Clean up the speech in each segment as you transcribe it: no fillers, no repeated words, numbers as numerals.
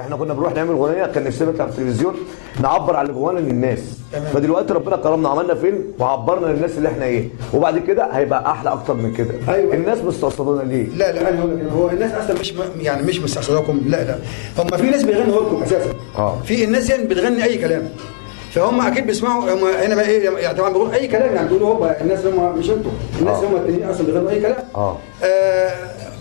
احنا كنا بنروح نعمل اغنيه، كان نفسنا نطلع في التلفزيون نعبر عن اللي جوانا للناس. فدلوقتي ربنا كرمنا عملنا فيلم وعبرنا للناس اللي احنا ايه، وبعد كده هيبقى احلى اكتر من كده. أيوة. الناس مستقصدانا ليه؟ لا انا هقول لك، هو الناس اصلا مش مستقصداكم، لا هم في ناس بيغنوا لكم اساسا. في الناس يعني بتغني اي كلام، فهم اكيد بيسمعوا. هم هنا بقى ايه يعني، طبعا بيقولوا اي كلام، يعني بيقولوا هوبا الناس هم مش انتوا، الناس هم التانيين اصلا بيغنوا اي كلام.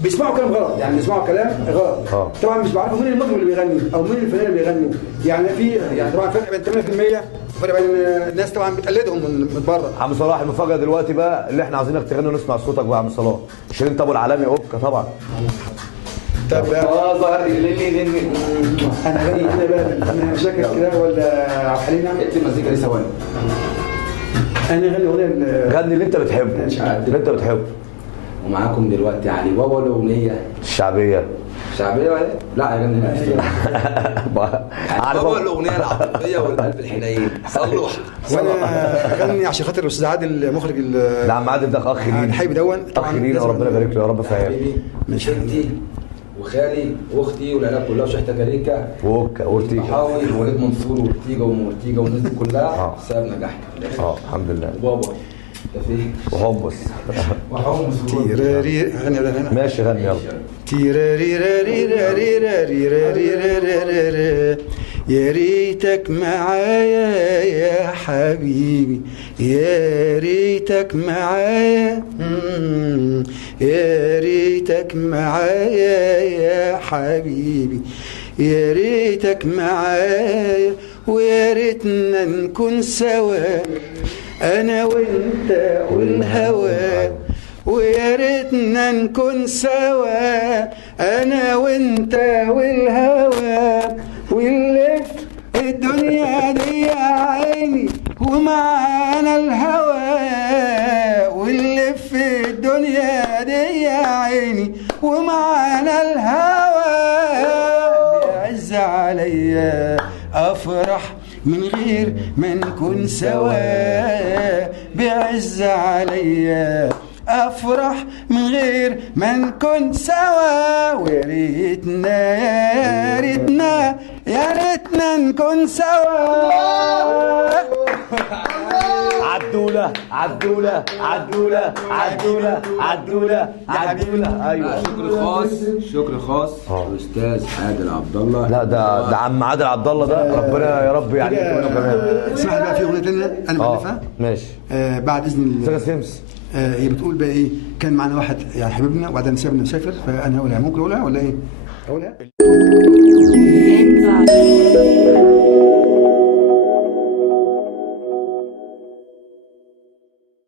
بيسمعوا كلام غلط، يعني بيسمعوا كلام غلط. طبعا مش بعرفوا مين المطرب اللي بيغني او مين الفنان اللي بيغني. يعني يعني طبعا فرق بين 8% وفرق بين الناس طبعا بتقلدهم من بره. عم صلاح، المفاجاه دلوقتي بقى اللي احنا عايزينك تغني ونسمع صوتك بقى. عم صلاح شيرين انت ابو العالمي اوكا طبعا. طب ظهر ليلي انا غني كده بقى، انا شاكر كده ولا عبد الحليم؟ اكتب مزيكا دي ثواني. انا غني اغنيه، غني اللي انت بتحبه، اللي انت بتحبه. ومعاكم دلوقتي علي بابا الاغنيه الشعبيه. شعبيه ولا لا يغني علي بابا الاغنيه العاطفيه والقلب الحنين. صلوح. وانا غني عشان خاطر الاستاذ عادل مخرج لا عم عادل ده اخ لينا، الحبيب دون اخ لينا وربنا يبارك له يا رب في عياله. مش انتي وخالي واختي والعيله كلها وشحته كاريكا واوكا وورتيجا وحاوي ووليد منصور وورتيجا ومورتيجا والناس دي كلها سبب نجاحنا. الحمد لله. وبابا وحمص وحمص تيراري. ماشي غني يلا. يا ريتك معايا يا حبيبي، يا ريتك معايا، يا ريتك معايا يا حبيبي، يا ريتك معايا، ويا ريتنا نكون سوا انا وانت والهوى، ويا ريتنا نكون سوا انا وانت والهوى، ونلف الدنيا دي يا عيني ومعانا الهوى، ونلف الدنيا دي يا عيني ومعانا الهوى. بيعز عليا افرح من غير ما نكون سوا، بيعز عليا افرح من غير ما نكون سوا، ويا ريتنا يا ريتنا يا ريتنا نكون سوا. عدولة عدولة عدولة عدولة عدولة عدولة. ايوه شكر خاص الاستاذ عادل عبد الله. لا ده عم عادل عبد الله ده ربنا يا رب يعني يكرمه كمان. اسمح لي بقى في اغنيه ثانيه انا مالفها. ماشي. بعد اذن الله. سيمس. هي بتقول بقى ايه، كان معنا واحد يعني حبيبنا وبعدين سابنا مسافر، فانا هقولها. ممكن اقولها ولا ايه؟ اقولها.